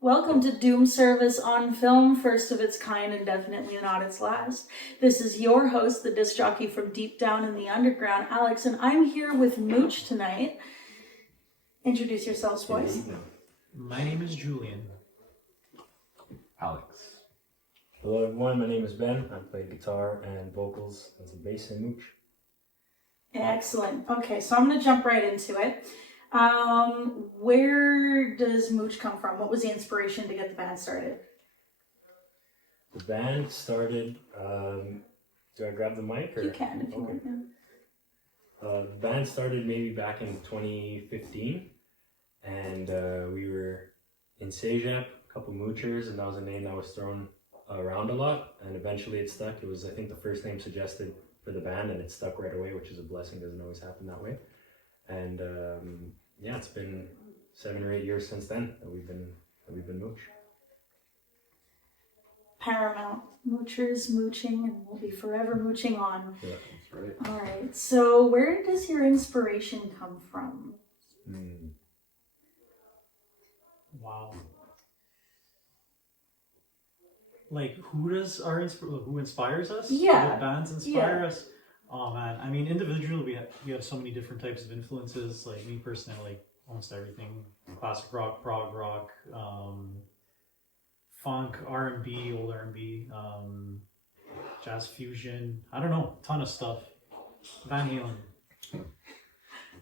Welcome to Doom Service on Film, first of its kind and definitely not its last. This is your host, the disc jockey from deep down in the underground, Alex, and I'm here with Mooch tonight. Introduce yourselves, boys. My name is Julian. Alex. Hello everyone, my name is Ben. I play guitar and vocals as a bass in Mooch. Excellent. Okay, so I'm going to jump right into it. Where does Mooch come from? What was the inspiration to get the band started? The band started, do I grab the mic? Or? You can if you want. Yeah. The band started maybe back in 2015, and we were in Sejap, a couple Moochers, and that was a name that was thrown around a lot, and eventually it stuck. It was, I think, the first name suggested for the band, and it stuck right away, which is a blessing. Doesn't always happen that way. And yeah, it's been 7 or 8 years since then that we've been Mooch. Paramount. Moochers, mooching, and we'll be forever mooching on. Yeah, that's right. All right, so where does your inspiration come from? Wow. Like, who inspires us? Yeah. What bands inspire us? Oh man, I mean, individually we have so many different types of influences. Like me personally, I like almost everything: classic rock, prog rock, funk, R&B, old R&B, jazz fusion. I don't know, ton of stuff. Van Halen.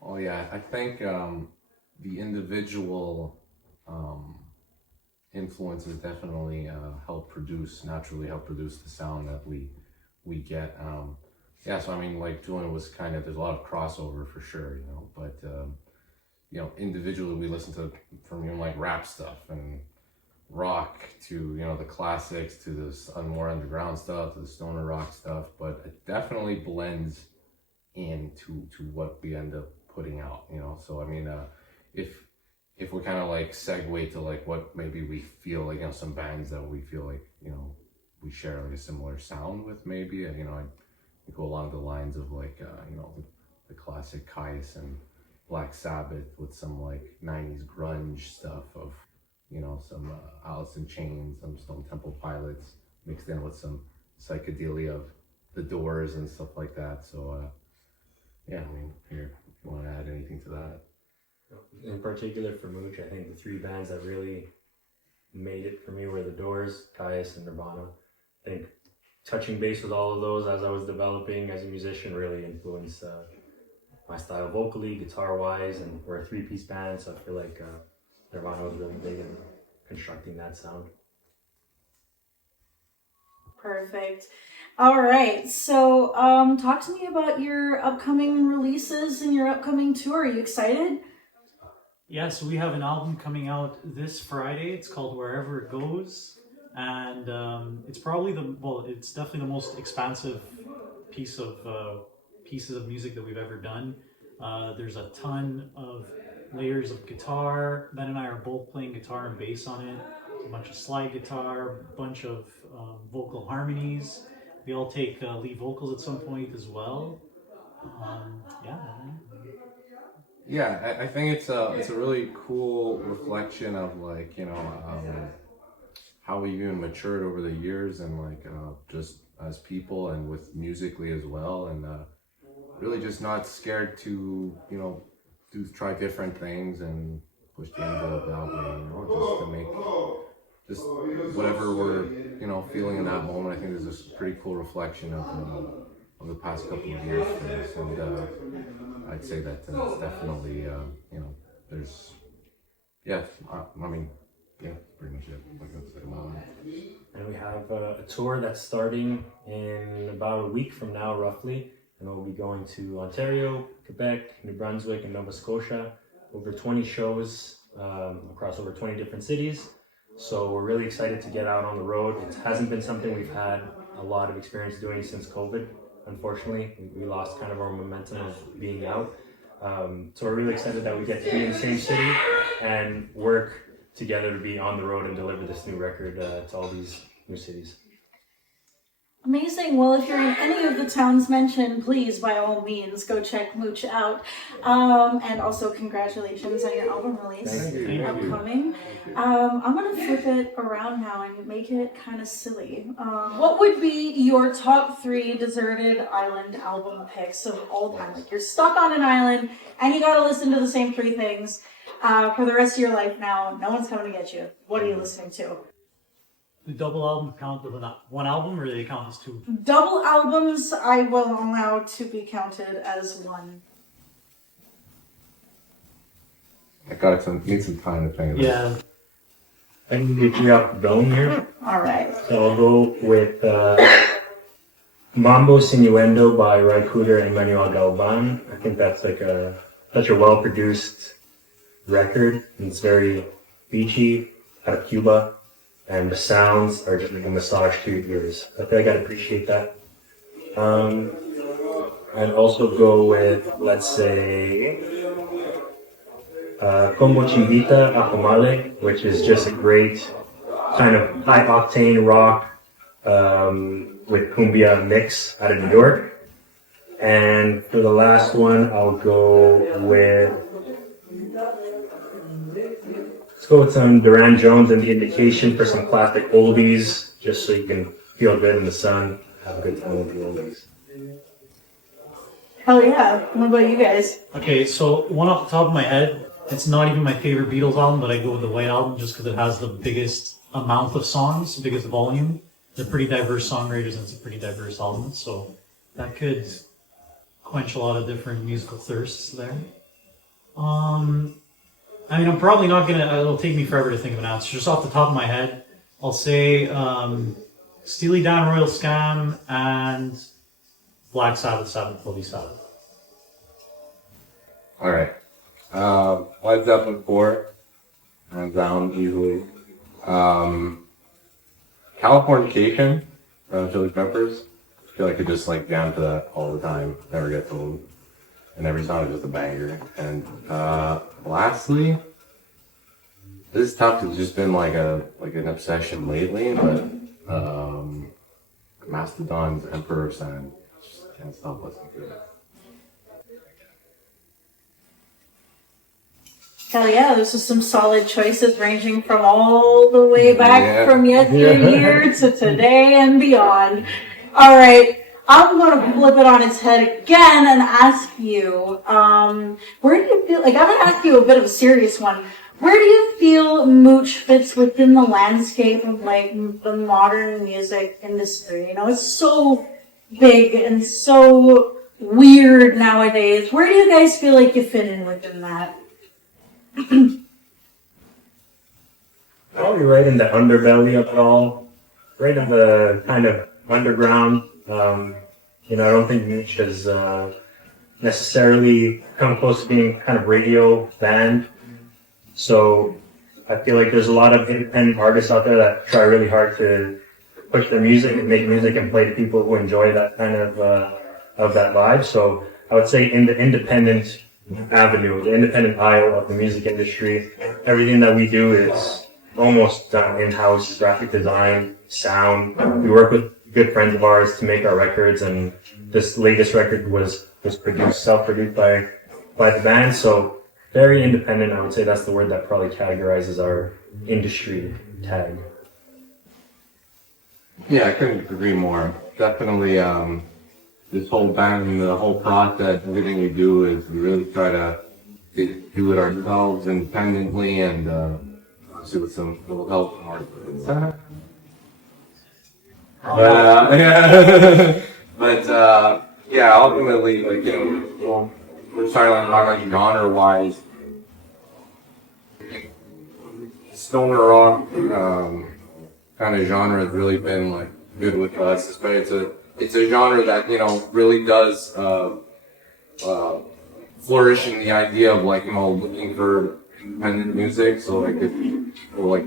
Oh yeah, I think the individual influences definitely naturally help produce the sound that we get. Yeah, so I mean, like Julian was there's a lot of crossover for sure, but individually we listen to from like rap stuff and rock to the classics to this more underground stuff to the stoner rock stuff, but it definitely blends into what we end up putting out, so I mean, if we kind of like segue to like what maybe we feel like, some bands that we feel like we share like a similar sound with, maybe I go along the lines of like the classic Caius and Black Sabbath with some like 90s grunge stuff of some Alice in Chains, some Stone Temple Pilots mixed in with some psychedelia of the Doors and stuff like that. So yeah, I mean, here, if you want to add anything to that. In particular for Mooch, I think the 3 bands that really made it for me were the Doors, Caius, and Nirvana. I think touching base with all of those as I was developing as a musician really influenced my style vocally, guitar-wise, and we're a 3-piece band, so I feel like Nirvana was really big in constructing that sound. Perfect. All right, so talk to me about your upcoming releases and your upcoming tour. Are you excited? Yeah, so we have an album coming out this Friday. It's called Wherever It Goes, and it's probably it's definitely the most expansive pieces of music that we've ever done. There's a ton of layers of guitar. Ben and I are both playing guitar and bass on it. A bunch of slide guitar, a bunch of vocal harmonies. We all take lead vocals at some point as well. Yeah, I think it's a really cool reflection of like how we've even matured over the years, and like just as people and with musically as well, and really just not scared to try different things and push the envelope that way, just to make just whatever we're feeling in that moment. I think there's this pretty cool reflection of the past couple of years for us, and I'd say that it's definitely there's I mean pretty much it. Like that's the moment. And we have a tour that's starting in about a week from now, roughly. And we'll be going to Ontario, Quebec, New Brunswick, and Nova Scotia. Over 20 shows across over 20 different cities. So we're really excited to get out on the road. It hasn't been something we've had a lot of experience doing since COVID. Unfortunately, we lost kind of our momentum of being out. So we're really excited that we get to be in the same city and work together to be on the road and deliver this new record to all these new cities. Amazing. Well, if you're in any of the towns mentioned, please, by all means, go check Mooch out. And also, congratulations on your album release Thank you. Thank you. upcoming. I'm going to flip it around now and make it kind of silly. What would be your top 3 deserted island album picks of all time? Like, you're stuck on an island and you got to listen to the same 3 things for the rest of your life now. No one's coming to get you. What are you listening to? The double album count as one album, or do they count as 2? Double albums I will allow to be counted as 1. I need some time to think about it. Yeah. I can get you off the dome here. Alright. So I'll go with Mambo Sinuendo by Ray Cooder and Manuel Galvan. I think that's like such a well-produced record. It's very beachy, out of Cuba, and the sounds are just like a massage to your ears. I feel like I'd appreciate that. I'd also go with, let's say, Como Chimbita a Pomale, which is just a great kind of high-octane rock with cumbia mix out of New York. And for the last one, I'll go with some Duran Jones and The Indication for some classic oldies, just so you can feel good in the sun, have a good time with the oldies. Hell yeah. What about you guys? Okay, so one off the top of my head, it's not even my favorite Beatles album, but I go with the White Album just because it has the biggest amount of songs, the biggest volume. They're pretty diverse songwriters and it's a pretty diverse album, so that could quench a lot of different musical thirsts there. I mean, I'm probably not gonna, it'll take me forever to think of an answer. Just off the top of my head, I'll say Steely Dan, Royal Scam, and Black Sabbath, Sabbath, Bloody Sabbath. Alright. Led Zeppelin 4, hands down, easily. Californication, Chili Peppers. I feel like I just like jam to that all the time, never gets old. And every song is just a banger. And lastly, this is tough. It's just been like an obsession lately, but Mastodon's Emperor of Sand. Just can't stop listening to it. Hell yeah, this is some solid choices ranging from all the way back from yesteryear to today and beyond. Alright. I'm going to flip it on its head again and ask you, where do you feel, like I'm going to ask you a bit of a serious one. Where do you feel Mooch fits within the landscape of like the modern music industry? You know, it's so big and so weird nowadays. Where do you guys feel like you fit in within that? Probably right in the underbelly of it all, right in the kind of underground. I don't think Mooch has necessarily come close to being kind of radio band. So I feel like there's a lot of independent artists out there that try really hard to push their music and make music and play to people who enjoy that kind of that vibe. So I would say in the independent avenue, the independent aisle of the music industry, everything that we do is almost done in-house, graphic design, sound. We work with good friends of ours to make our records, and this latest record was self-produced by the band. So very independent. I would say that's the word that probably categorizes our industry tag. Yeah, I couldn't agree more. Definitely, this whole band, the whole process, everything we do is we really try to do it ourselves independently and obviously with some little help from our yeah, ultimately, like, we're starting to talk like genre-wise. Stoner rock kind of genre has really been like good with us. It's a genre that really does flourish in the idea of like looking for independent music. So like if we're like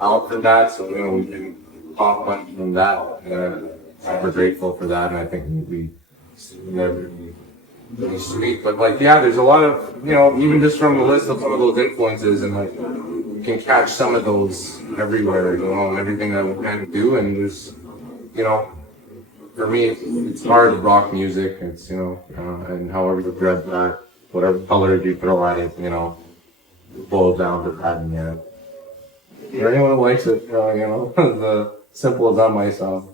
out for that, so we can pop much from that. We're grateful for that, and I think we never really sweet. But like there's a lot of even just from the list of some of those influences, and like you can catch some of those everywhere, and everything that we kind of do, and there's for me, it's hard rock music. It's, and however you dread that, whatever color you throw at it, boils down to that in the end. For anyone who likes it, as simple as that might sound.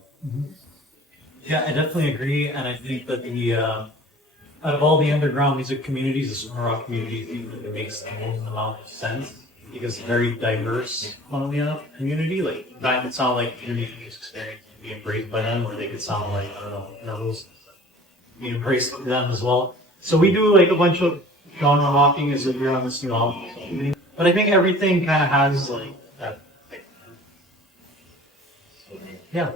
Yeah, I definitely agree, and I think that out of all the underground music communities, the stoner rock community it makes the most amount of sense because it's a very diverse, funnily enough, community. Like that could sound like your music experience would be embraced by them, or they could sound like Nervals be embraced by them as well. So we do like a bunch of genre hopping as if you're on this new album, but I think everything kind of has like that. Yeah.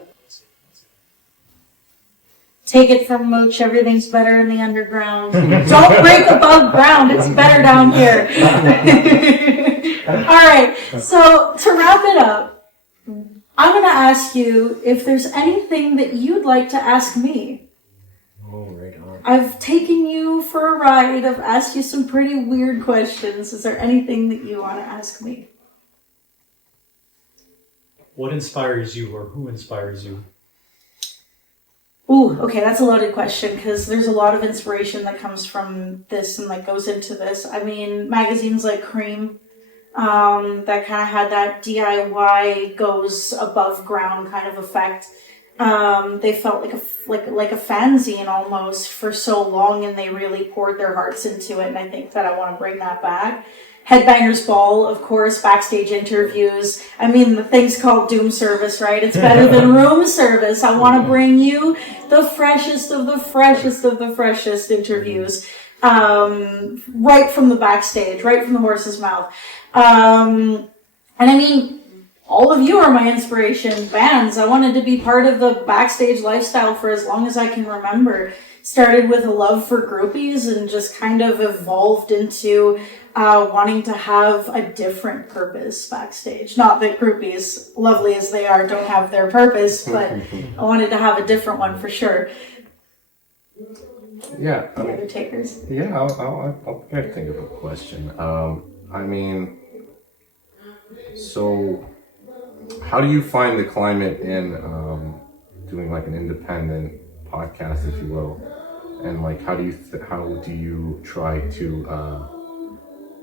Take it from Mooch, everything's better in the underground. Don't break above ground, it's better down here. Alright, so to wrap it up, I'm going to ask you if there's anything that you'd like to ask me. Oh, right on. I've taken you for a ride, I've asked you some pretty weird questions. Is there anything that you want to ask me? What inspires you, or who inspires you? Ooh, okay, that's a loaded question because there's a lot of inspiration that comes from this and like goes into this. I mean, magazines like Cream, that kind of had that DIY goes above ground kind of effect. They felt like a fanzine almost for so long, and they really poured their hearts into it. And I think that I want to bring that back. Headbangers Ball, of course, backstage interviews. I mean, the thing's called Doom Service, right? It's better than room service. I want to bring you the freshest of the freshest of the freshest interviews. Right from the backstage, right from the horse's mouth. And I mean, all of you are my inspiration. Bands. I wanted to be part of the backstage lifestyle for as long as I can remember. Started with a love for groupies and just kind of evolved into wanting to have a different purpose backstage. Not that groupies, lovely as they are, don't have their purpose, but I wanted to have a different one for sure. Yeah. The other takers. Yeah, I'll try to think of a question. I mean, so how do you find the climate in doing like an independent podcast, if you will, and like how do you try to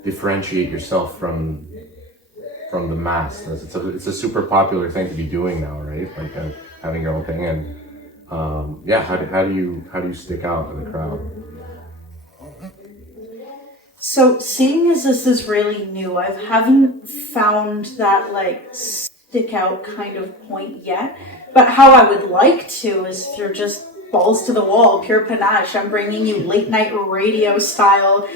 differentiate yourself from the mass? It's a super popular thing to be doing now, right? Like having your own thing, and how do you stick out in the crowd? So seeing as this is really new, I haven't found that like stick out kind of point yet. But how I would like to is through just balls to the wall, pure panache. I'm bringing you late night radio style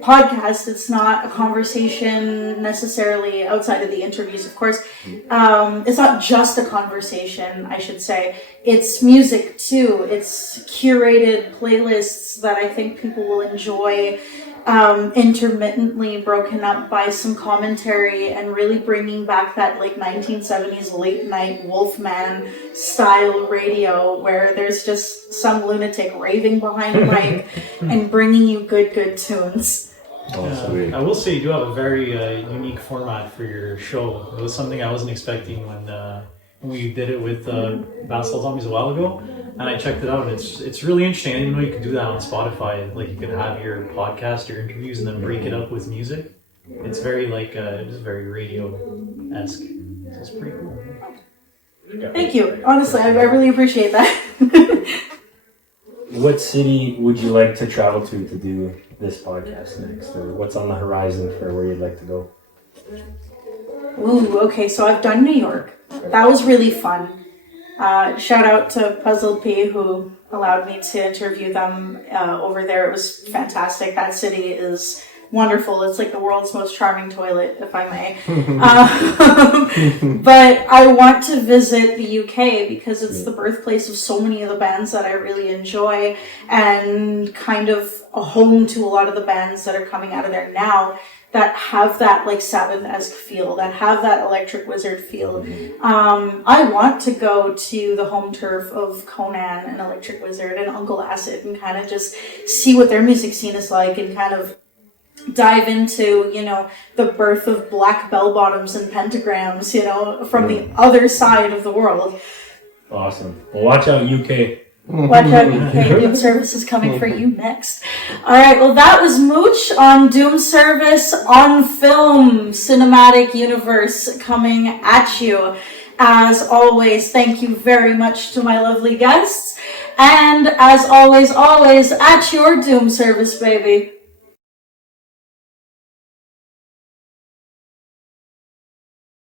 podcast. It's not a conversation necessarily outside of the interviews, of course. It's not just a conversation, I should say. It's music too. It's curated playlists that I think people will enjoy, intermittently broken up by some commentary and really bringing back that like 1970s late night Wolfman style radio where there's just some lunatic raving behind a mic and bringing you good tunes. I will say you do have a very unique format for your show. It was something I wasn't expecting when we did it with Basketball Zombies a while ago, and I checked it out. And it's really interesting. I didn't know you could do that on Spotify. Like you could have your podcast, your interviews, and then break it up with music. It's very like it's very radio-esque. So it's pretty cool. Thank you. Honestly, I really appreciate that. What city would you like to travel to do this podcast next, or what's on the horizon for where you'd like to go? Ooh, okay, so I've done New York. That was really fun. Shout out to Puzzled P who allowed me to interview them over there. It was fantastic. That city is wonderful. It's like the world's most charming toilet, if I may. But I want to visit the UK because it's the birthplace of so many of the bands that I really enjoy, and kind of a home to a lot of the bands that are coming out of there now that have that like Sabbath-esque feel, that have that Electric Wizard feel. I want to go to the home turf of Conan and Electric Wizard and Uncle Acid and kind of just see what their music scene is like and kind of dive into, the birth of black bell bottoms and pentagrams, from the other side of the world. Awesome. Well, watch out, UK. Watch out, UK. Doom Service is coming for you next. All right, well, that was Mooch on Doom Service on Film, Cinematic Universe coming at you. As always, thank you very much to my lovely guests. And as always, at your Doom Service, baby.